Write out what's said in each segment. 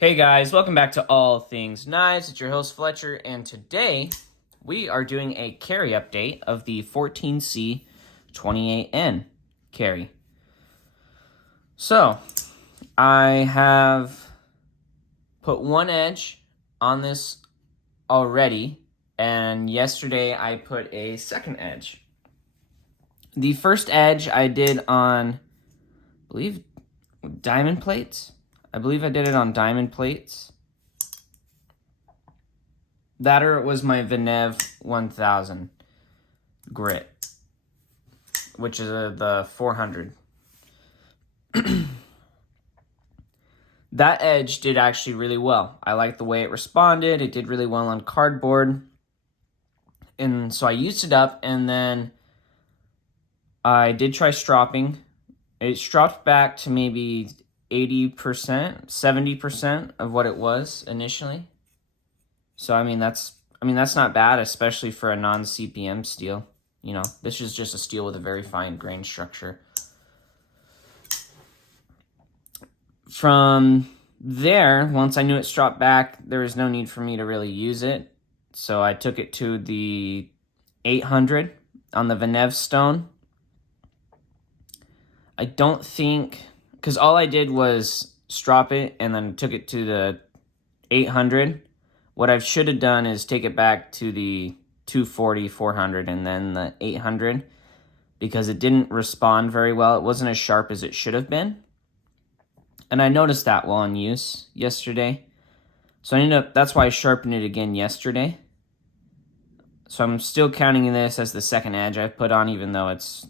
Hey guys, welcome back to All Things Knives. It's your host Fletcher, and today we are doing a carry update of the 14C 28N carry. So, I have put one edge on this already, and yesterday I put a second edge. The first edge I did on, I believe, diamond plates. I believe I did it on diamond plates. That or it was my Venev 1000 grit, which is the 400. That edge did actually really well. I liked the way it responded. It did really well on cardboard. And so I used it up, and then I did try stropping. It stropped back to maybe 80%, 70% of what it was initially. So I mean that's not bad, especially for a non-CPM steel. You know, this is just a steel with a very fine grain structure. From there, once I knew it stropped back, there was no need for me to really use it. So I took it to the 800 on the Venev stone. I don't think, because all I did was strop it and then took it to the 800. What I should have done is take it back to the 240, 400, and then the 800, because it didn't respond very well. It wasn't as sharp as it should have been. And I noticed that while in use yesterday. So that's why I sharpened it again yesterday. So I'm still counting this as the second edge I've put on, even though it's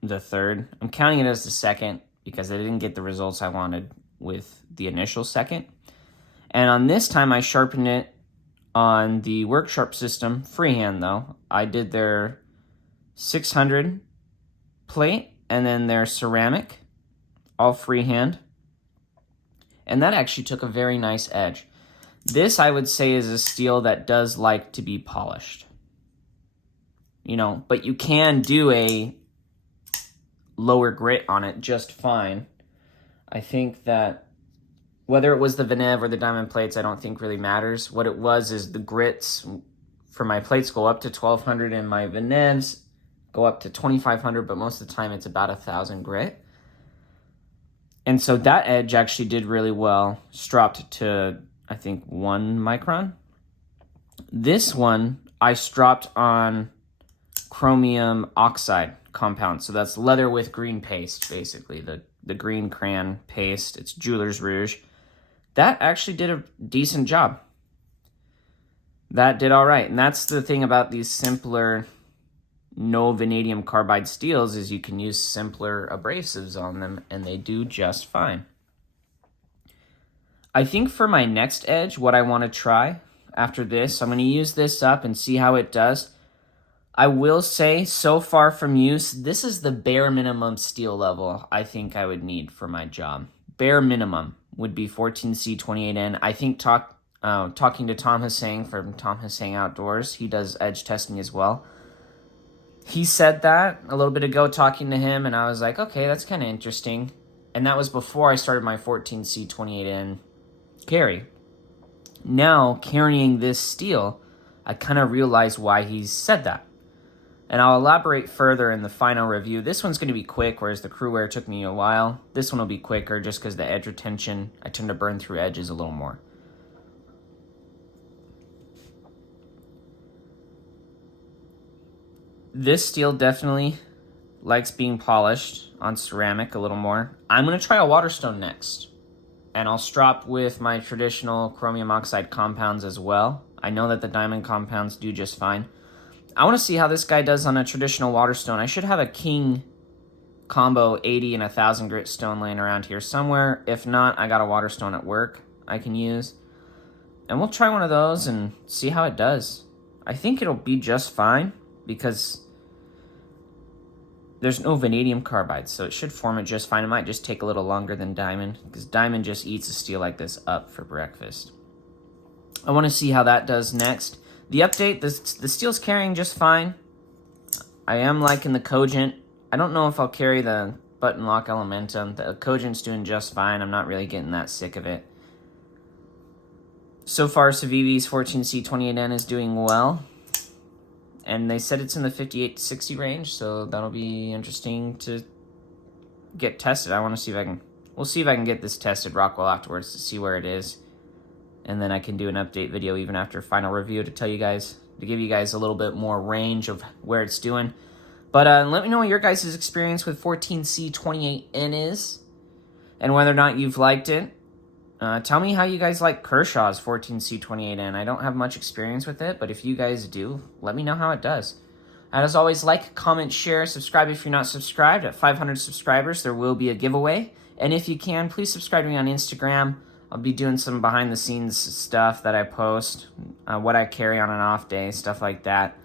the third. I'm counting it as the second because I didn't get the results I wanted with the initial second. And on this time, I sharpened it on the Worksharp system freehand, though. I did their 600 plate and then their ceramic, all freehand. And that actually took a very nice edge. This, I would say, is a steel that does like to be polished. You know, but you can do a lower grit on it just fine. I think that whether it was the Venev or the diamond plates, I don't think really matters. What it was is the grits for my plates go up to 1200 and my Venevs go up to 2500, but most of the time it's about 1000 grit. And so that edge actually did really well, stropped to, I think, 1 micron. This one, I stropped on chromium oxide compound. So that's leather with green paste, basically, the green crayon paste. It's Jeweler's Rouge. That actually did a decent job. That did all right. And that's the thing about these simpler no vanadium carbide steels, is you can use simpler abrasives on them and they do just fine. I think for my next edge, what I want to try after this, I'm going to use this up and see how it does. I will say, so far from use, this is the bare minimum steel level I think I would need for my job. Bare minimum would be 14C 28N. I think talking to Tom Hussain from Tom Hussain Outdoors, he does edge testing as well. He said that a little bit ago, talking to him, and I was like, okay, that's kind of interesting. And that was before I started my 14C 28N carry. Now, carrying this steel, I kind of realized why he said that. And I'll elaborate further in the final review. This one's going to be quick, whereas the Cruwear took me a while. This one will be quicker just because the edge retention, I tend to burn through edges a little more. This steel definitely likes being polished on ceramic a little more. I'm going to try a Waterstone next. And I'll strop with my traditional chromium oxide compounds as well. I know that the diamond compounds do just fine. I want to see how this guy does on a traditional Waterstone. I should have a King combo 80 and 1000 grit stone laying around here somewhere. If not, I got a Waterstone at work I can use. And we'll try one of those and see how it does. I think it'll be just fine because there's no vanadium carbide, so it should form it just fine. It might just take a little longer than diamond because diamond just eats a steel like this up for breakfast. I want to see how that does next. The update, the steel's carrying just fine. I am liking the Kogent. I don't know if I'll carry the button lock Elementum. The Kogent's doing just fine. I'm not really getting that sick of it. So far, Civivi's 14C28N is doing well. And they said it's in the 58 to 60 range, so that'll be interesting to get tested. I want to see if I can... We'll see if I can get this tested, Rockwell, afterwards to see where it is. And then I can do an update video even after final review to tell you guys, to give you guys a little bit more range of where it's doing. But let me know what your guys' experience with 14C28N is, and whether or not you've liked it. Tell me how you guys like Kershaw's 14C28N. I don't have much experience with it, but if you guys do, let me know how it does. And as always, like, comment, share, subscribe if you're not subscribed. At 500 subscribers, there will be a giveaway. And if you can, please subscribe to me on Instagram. I'll be doing some behind-the-scenes stuff that I post, what I carry on an off day, stuff like that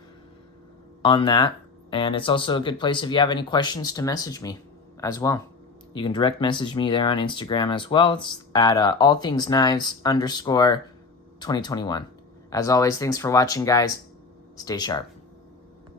on that. And it's also a good place if you have any questions to message me as well. You can direct message me there on Instagram as well. It's at allthingsknives_2021. As always, thanks for watching, guys. Stay sharp.